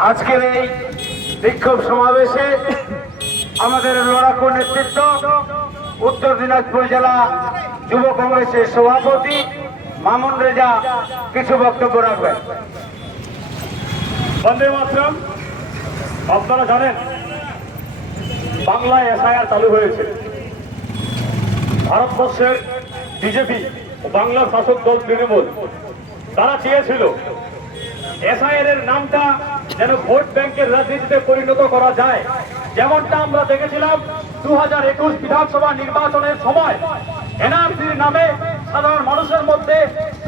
আজকের এই বিক্ষোভ সমাবেশে আমাদের লড়াকু নেতৃত্ব উত্তর দিনাজপুর জেলা যুব কংগ্রেসের সভাপতি মামুন রেজা কিছু বক্তব্য রাখবেন। বন্দে মাতরম। আপনারা জানেন বাংলায় এসআইআর চালু হয়েছে। ভারতবর্ষের বিজেপি ও বাংলার শাসক দল তৃণমূল তারা চেয়েছিল এসআইআর এর নামটা যেন ভোট ব্যাংকের রাজনীতিতে পরিণত করা যায়, যেমনটা আমরা দেখেছিলাম 2021 বিধানসভা নির্বাচনের সময় এনআরসির নামে সাধারণ মানুষের মধ্যে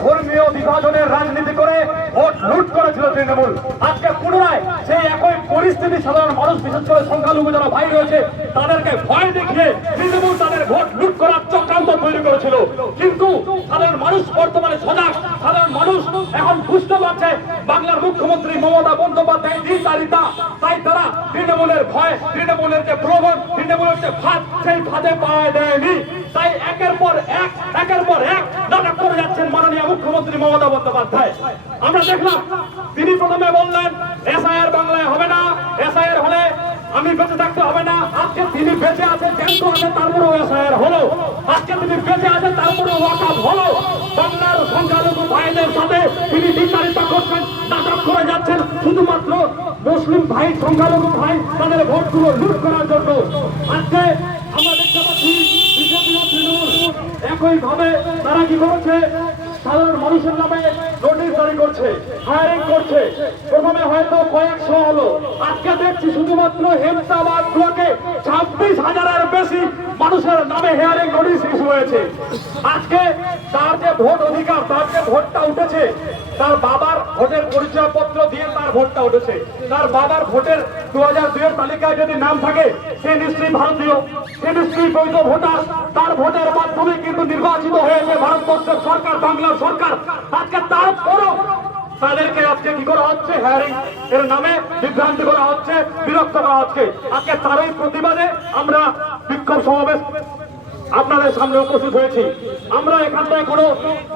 ধর্মীয় বিভাজনের রাজনীতি করে ভোট লুট করেছিল তৃণমূল। আজকে পুনরায় সেই একই পরিস্থিতি সাধারণ মানুষ, বিশেষ করে সংখ্যালঘু যারা ভাই রয়েছে তাদেরকে ভয় দেখিয়ে তৃণমূল তাদের ভোট লুট করার চক্রান্ত তৈরি করেছিল। কিন্তু সাধারণ মানুষ বর্তমানে সজাগ, সাধারণ মানুষ এখন বুঝতে পারছে বাংলার মুখ্যমন্ত্রী মমতা বন্দ্যোপাধ্যায় দ্বিচারিতা, তাই তারা তৃণমূলের ভয়, তৃণমূলের যে প্রলোভন, তৃণমূলের যে ফাঁদ, সেই ফাঁদে পায়ে দেয়নি। তাই একের পর এক নাটক করে যাচ্ছেন মাননীয় মুখ্যমন্ত্রী মমতা বন্দ্যোপাধ্যায়। আমরা দেখলাম তিনি প্রথমে বললেন এসআইআর বাংলায় হবে না, এসআইআর হলে আমি বেঁচে থাকতে হবে না। আজকে তিনি বেঁচে আছেন, জ্যান্ত আছে, তারপরেও এসআইআর হলো। আজকে তিনি বেঁচে আছেন, তারপরেও ওয়াকআপ হলো। বাংলার সংখ্যালঘু ভাইদের সাথে তিনি দ্বিচারিতা করছেন, নাটক করে যাচ্ছেন শুধুমাত্র মুসলিম ভাই, সংখ্যালঘু ভাই তাদের ভোটগুলো লুট করার জন্য। আজকে আমরা দেখতে পাচ্ছি বিজেপি ও তৃণমূল একই ভাবে তারা কি করছে, সাধারণ মানুষের নামে নোটিশ জারি করছে, হায়ারিং করছে। প্রথমে হয়তো কয়েকশো হলো, আজকে দেখছি শুধুমাত্র হেমতাবাদ ব্লকে 26,000-এর বেশি মানুষের নামে হিয়ারিং নোটিশ ইস্যু হয়েছে। আজকে তার যে ভোট অধিকার, তার যে ভোটটা উঠেছে, তার বাবার ভোটের পরিচয়পত্র দিয়ে তার ভোটটা উঠেছে। তার বাবার ভোটের 2002-এর তালিকায় যদি নাম থাকে সে নিশ্চয়ই ভারতীয়, সে নিশ্চয়ই বৈধ ভোটার। তার ভোটের মাধ্যমে কিন্তু নির্বাচিত হয়েছে ভারতবর্ষের সরকার, বাংলার সরকার। আজকে তারপরও তাদেরকে আজকে কি করা হচ্ছে, হিয়ারিং এর নামে বিভ্রান্তি করা হচ্ছে, বিরক্ত করা হচ্ছে। আজকে তারই প্রতিবাদে আমরা বিক্ষোভ সমাবেশ আপনাদের সামনে উপস্থিত হয়েছি। আমরা এখানটায় কোনো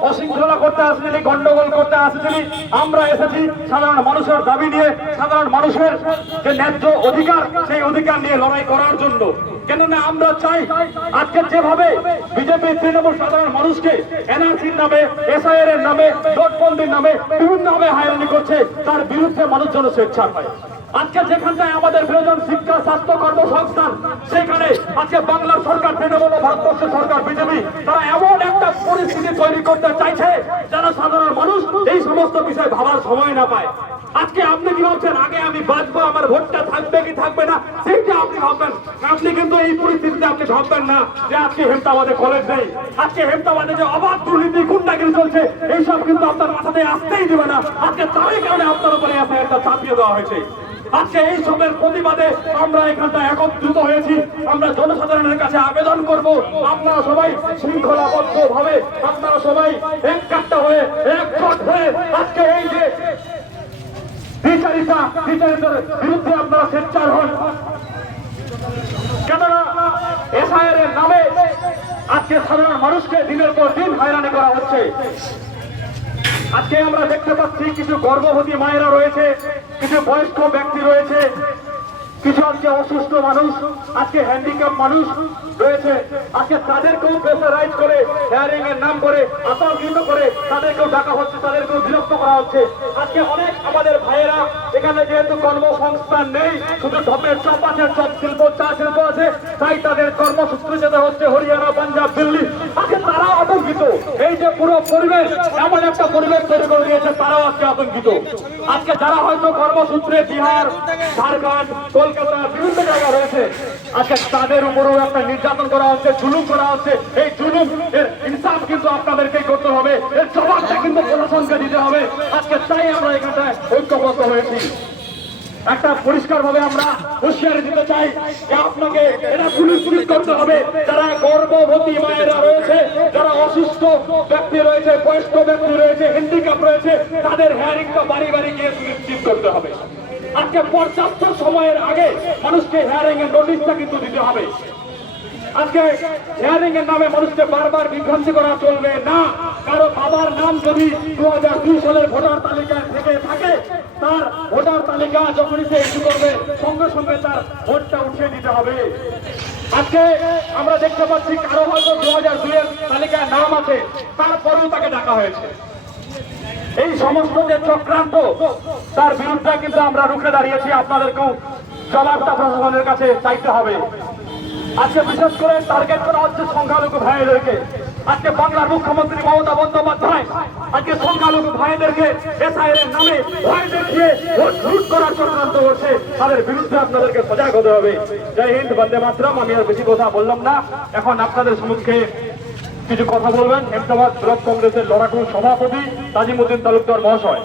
অশৃঙ্খলা করতে আসিনি, গন্ডগোল করতে আসিনি। আমরা এসেছি সাধারণ মানুষের দাবি নিয়ে, সাধারণ মানুষের যে ন্যায্য অধিকার, সেই অধিকার নিয়ে লড়াই করার জন্য। কেননা আমরা চাই আজকে যেভাবে বিজেপি তৃণমূল সাধারণ মানুষকে এনআরসির নামে, এসআইআর এর নামে, নোটবন্দির নামে বিভিন্নভাবে হয়রানি করছে, তার বিরুদ্ধে মানুষ যেন স্বেচ্ছা পায়। আজকে যেখানটায় আমাদের প্রয়োজন শিক্ষা, স্বাস্থ্য, কর্মসংস্থান, সেখানে আজকে বাংলার সরকার, তৃণমূল, ভারতবর্ষের সরকার, বিজেপি তারা এমন একটা পরিস্থিতি তৈরি করতে চাইছে যেন সাধারণ মানুষ এই সমস্ত বিষয় ভাবার সময় না পায়। আজকে আপনি কি ভাবছেন, আগে আমি বাঁচবো, আমার ভোটটা থাকবে কি থাকবে না সেইটা আপনি ভাববেন। আপনি কিন্তু এই পরিস্থিতিতে আপনি ভাববেন না যে আজকে হেমতাবাদে কলেজ নেই, আজকে হেমতাবাদে যে অবাধ দুর্নীতি, গুন্ডাগিরি চলছে, এইসব কিন্তু আপনার মাথাতে আসতেই দিবে না। আজকে তারই কারণে আপনার উপরে একটা চাপিয়ে দেওয়া হয়েছে। আজকে এই সবের প্রতিবাদে আমরা এখানটা একত্রিত হয়েছি। আমরা জনসাধারণের কাছে আবেদন করব, আপনারা সবাই শৃঙ্খলাবদ্ধ ভাবে, আপনারা সবাই একটা হয়ে, একজোট হয়ে আজকে এই যে দ্বিচারিতার বিরুদ্ধে আপনারা সোচ্চার হন। কেননা এসআইআর এর নামে আজকে সাধারণ মানুষকে দিনের পর দিন হয়রানি করা হচ্ছে। আজকে আমরা দেখতে পাচ্ছি কিছু গর্ভবতী মায়েরা রয়েছে, কিছু বয়স্ক ব্যক্তি রয়েছে, কিছু আজকে অসুস্থ মানুষ, আজকে হ্যান্ডিক্যাপ মানুষ রয়েছে। আজকে তাদেরকেও প্রেসারাইজ করে, হিয়ারিং এর নাম করে, আতঙ্কিত করে তাদেরকেও ডাকা হচ্ছে, তাদেরকেও বিরক্ত করা হচ্ছে। আজকে অনেক আমাদের ভাইয়েরা এখানে যেহেতু কর্মসংস্থান নেই, শুধু ঢপের চপ আছে, চপ শিল্প, চা শিল্প আছে, তাই তাদের কর্মসূত্রে যেতে হচ্ছে হরিয়ানা, পাঞ্জাব, দিল্লি। আজকে তারাও আতঙ্কিত। এই যে পুরো পরিবেশ, এমন একটা পরিবেশ তৈরি করে দিয়েছে, তারাও আজকে আতঙ্কিত। আজকে যারা হয়তো কর্মসূত্রে বিহার, ঝাড়খণ্ড, কলকাতা বিভিন্ন জায়গা রয়েছে, আজকে তাদের উপরেও একটা নির্যাতন করা হচ্ছে, জুলুম করা হচ্ছে। এই জুলুম এর ইনসাফ কিন্তু আপনাদেরকেই করতে হবে, এর জবাবটা কিন্তু প্রশাসনকে দিতে হবে। আজকে তাই আমরা এখানটায় ঐক্যবদ্ধ হয়েছি। একটা পরিষ্কার ভাবে আমরা হুঁশিয়ারি দিতে চাই যে আপনাকে এটা সুনিশ্চিত করতে হবে, যারা গর্ভবতী মায়েরা রয়েছে, যারা অসুস্থ ব্যক্তি রয়েছে, বয়স্ক ব্যক্তি রয়েছে, হ্যান্ডিক্যাপ রয়েছে, তাদের হিয়ারিংটা বাড়ি বাড়ি গিয়ে সুনিশ্চিত করতে হবে। আজকে পর্যাপ্ত সময়ের আগে মানুষকে হিয়ারিং এর নোটিশটা কিন্তু দিতে হবে। আজকে হিয়ারিং এর নামে মানুষকে বারবার বিভ্রান্তি করা চলবে না। কারো বাবার নাম যদি 2002 সালের ভোটার তালিকায় থেকে থাকে, তার ভোটার তালিকা যখনই সে ইস্যু করবে সঙ্গে সঙ্গে তার ভোটটা উঠিয়ে দিতে হবে। আজকে আমরা দেখতে পাচ্ছি কারো হয়তো 2002 এর তালিকায় নাম আছে, তারপরেও তাকে ডাকা হয়েছে। এই সমস্ত যে চক্রান্ত, তার বিরুদ্ধে কিন্তু আমরা রুখে দাঁড়িয়েছি। আপনাদেরকেও জবাবটা প্রশাসনের কাছে চাইতে হবে। আজকে বিশেষ করে টার্গেট করা হচ্ছে সংখ্যালঘু ভাইদেরকে। আজকে বাংলার মুখ্যমন্ত্রী মমতা বন্দ্যোপাধ্যায় আজকে সংখ্যালঘু ভাইদেরকে এসআইআর এর নামে ভয় দেখিয়ে ভোট লুট করার চক্রান্ত করছে। তাদের বিরুদ্ধে আপনাদেরকে সজাগ হতে হবে। জয় হিন্দ, বন্দে মাতরম। আমি আর বেশি কথা বললাম না। এখন আপনাদের সম্মুখে কিছু কথা বলবেন হেমতাবাদ ব্লক কংগ্রেসের লড়াকু সভাপতি তাজিমউদ্দিন তালুকদার মহাশয়।